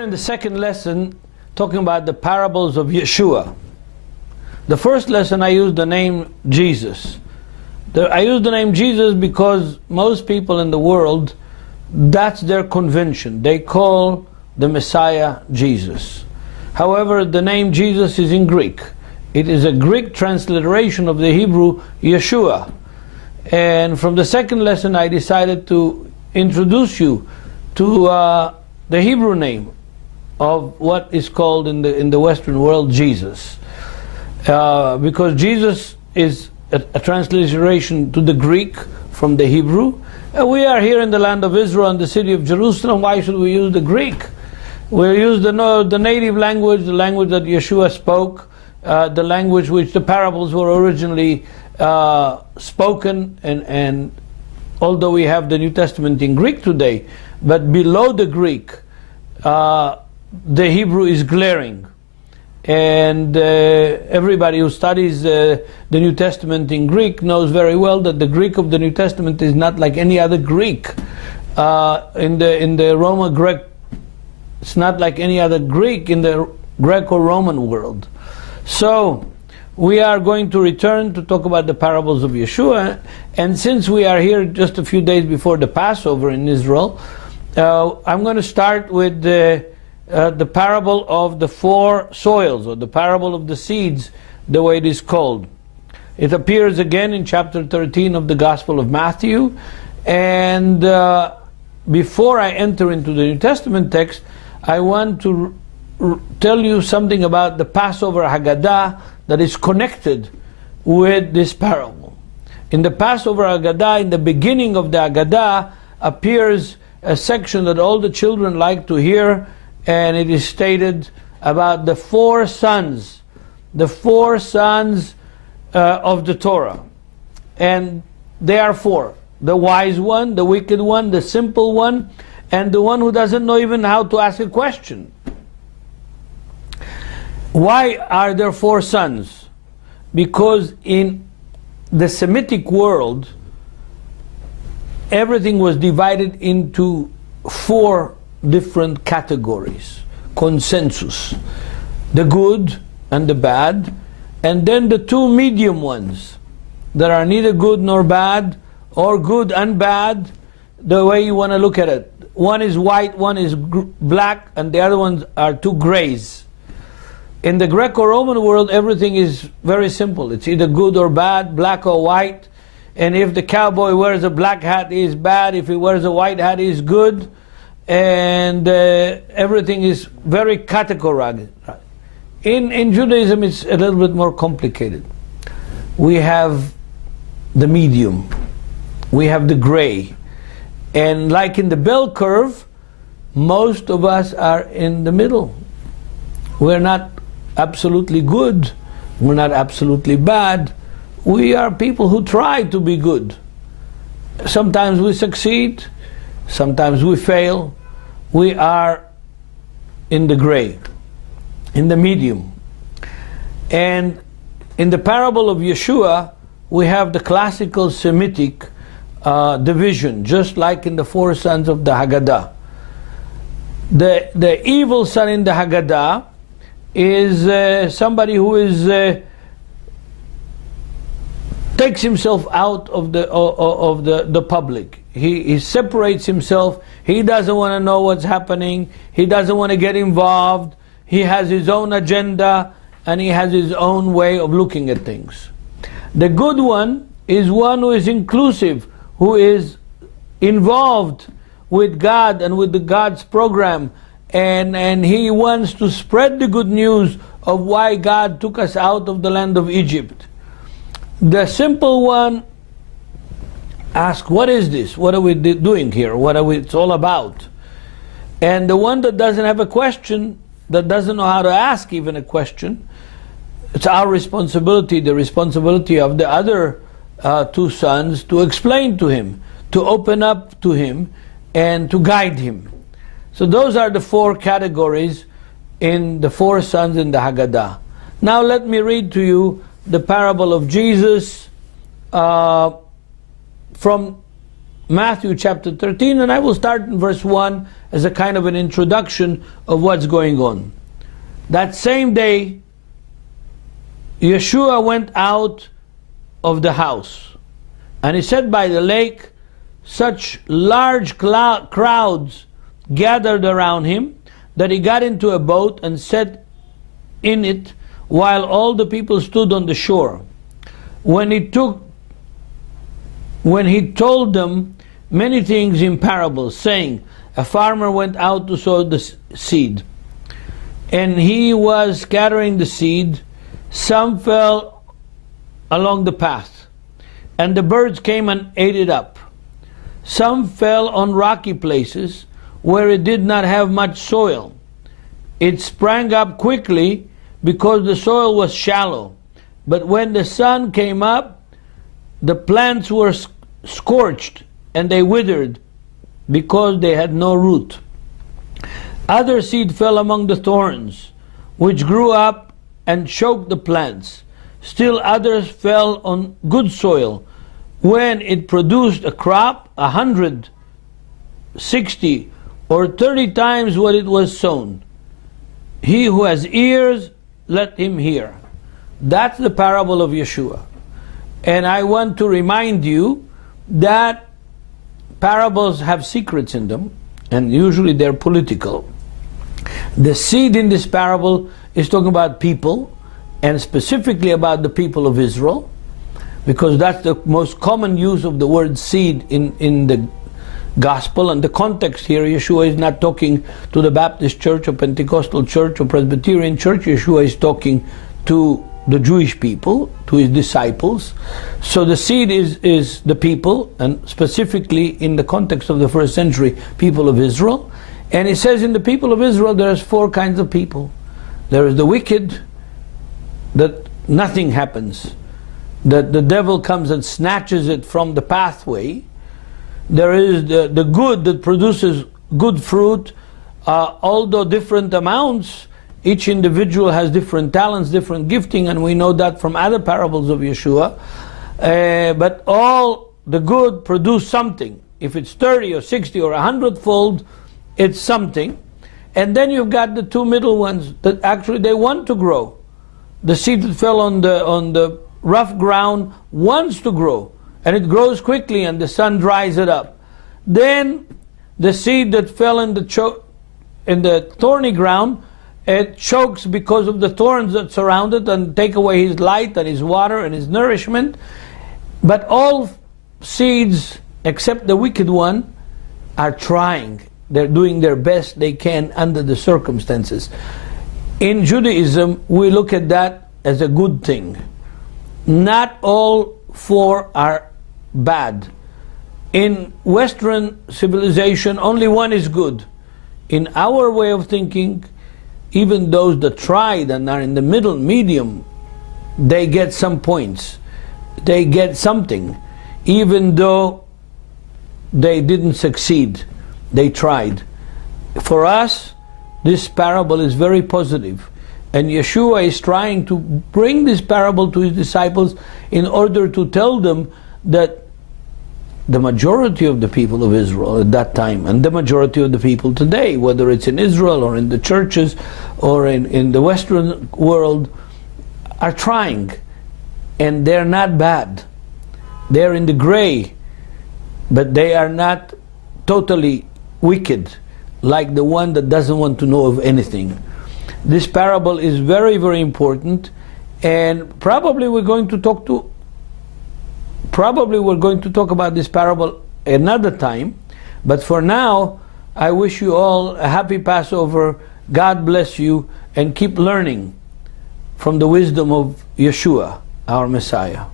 here in the second lesson talking about the parables of Yeshua. The first lesson I used the name Jesus. I used the name Jesus because most people in the world, that's their convention. They call the Messiah Jesus. However, the name Jesus is in Greek. It is a Greek transliteration of the Hebrew Yeshua. And from the second lesson I decided to introduce you to the Hebrew name of what is called in the Western world Jesus. Because Jesus is a transliteration to the Greek from the Hebrew. We are here in the land of Israel, in the city of Jerusalem. Why should we use the Greek? We'll use the native language, the language that Yeshua spoke, the language which the parables were originally spoken, and although we have the New Testament in Greek today, but below the Greek, the Hebrew is glaring. And everybody who studies the New Testament in Greek knows very well that the Greek of the New Testament is not like any other Greek. In the Roman Greek, it's not like any other Greek in the Greco-Roman world. So we are going to return to talk about the parables of Yeshua. And since we are here just a few days before the Passover in Israel, I'm going to start with the parable of the four soils, or the parable of the seeds, the way it is called. It appears again in chapter 13 of the Gospel of Matthew. And before I enter into the New Testament text, I want to tell you something about the Passover Haggadah that is connected with this parable. In the Passover Haggadah, in the beginning of the Haggadah, appears a section that all the children like to hear, and it is stated about the four sons of the Torah. And they are four: the wise one, the wicked one, the simple one, and the one who doesn't know even how to ask a question. Why are there four sons? Because in the Semitic world, everything was divided into four different categories. Consensus: the good and the bad, and then the two medium ones that are neither good nor bad, or good and bad, the way you want to look at it. One is white, one is black, and the other ones are two grays. In the Greco-Roman world, everything is very simple. It's either good or bad, black or white. And if the cowboy wears a black hat, he is bad. If he wears a white hat, he is good. And everything is very categorized. In Judaism, it's a little bit more complicated. We have the medium. We have the gray. And like in the bell curve, most of us are in the middle. We're not absolutely good. We're not absolutely bad. We are people who try to be good. Sometimes we succeed. Sometimes we fail. We are in the gray, in the medium. And in the parable of Yeshua, we have the classical Semitic division, just like in the four sons of the Haggadah. The evil son in the Haggadah is somebody who is takes himself out of the public. He separates himself. He doesn't want to know what's happening. He doesn't want to get involved. He has his own agenda, and he has his own way of looking at things. The good one is one who is inclusive, who is involved with God and with God's program, and he wants to spread the good news of why God took us out of the land of Egypt. The simple one asks, what is this? What are we doing here? It's all about? And the one that doesn't have a question, that doesn't know how to ask even a question, it's our responsibility, the responsibility of the other two sons, to explain to him, to open up to him, and to guide him. So those are the four categories in the four sons in the Haggadah. Now let me read to you the parable of Jesus from Matthew chapter 13, and I will start in verse 1 as a kind of an introduction of what's going on. That same day, Yeshua went out of the house, and he said by the lake, such large crowds gathered around him that he got into a boat and sat in it while all the people stood on the shore. When he told them many things in parables, saying, a farmer went out to sow the seed, and he was scattering the seed. Some fell along the path, and the birds came and ate it up. Some fell on rocky places where it did not have much soil. It sprang up quickly because the soil was shallow. But when the sun came up, the plants were scorched and they withered because they had no root. Other seed fell among the thorns, which grew up and choked the plants. Still others fell on good soil. When it produced a crop, 100, 60, or 30 times what it was sown. He who has ears, let him hear. That's the parable of Yeshua. And I want to remind you that parables have secrets in them, and usually they're political. The seed in this parable is talking about people, and specifically about the people of Israel, because that's the most common use of the word seed in the gospel. And the context here, Yeshua is not talking to the Baptist church or Pentecostal church or Presbyterian church. Yeshua is talking to the Jewish people, to his disciples. So the seed is the people, and specifically in the context of the first century, people of Israel. And it says in the people of Israel there's 4 kinds of people. There is the wicked, that nothing happens, that the devil comes and snatches it from the pathway. There is the good, that produces good fruit, although different amounts. Each individual has different talents, different gifting, and we know that from other parables of Yeshua. But all the good produce something. If it's 30 or 60 or 100-fold, it's something. And then you've got the 2 middle ones that actually they want to grow. The seed that fell on the rough ground wants to grow, and it grows quickly, and the sun dries it up. Then the seed that fell in the thorny ground, it chokes because of the thorns that surround it and take away his light and his water and his nourishment. But all seeds, except the wicked one, are trying. They're doing their best they can under the circumstances. In Judaism, we look at that as a good thing. Not all 4 are bad. In Western civilization, only one is good. In our way of thinking, even those that tried and are in the medium, they get some points. They get something. Even though they didn't succeed, they tried. For us, this parable is very positive, and Yeshua is trying to bring this parable to his disciples in order to tell them that the majority of the people of Israel at that time, and the majority of the people today, whether it's in Israel or in the churches or in the Western world, are trying, and they're not bad. They're in the gray, but they are not totally wicked, like the one that doesn't want to know of anything. This parable is very, very important, and probably we're going to talk about this parable another time. But for now, I wish you all a happy Passover. God bless you, and keep learning from the wisdom of Yeshua, our Messiah.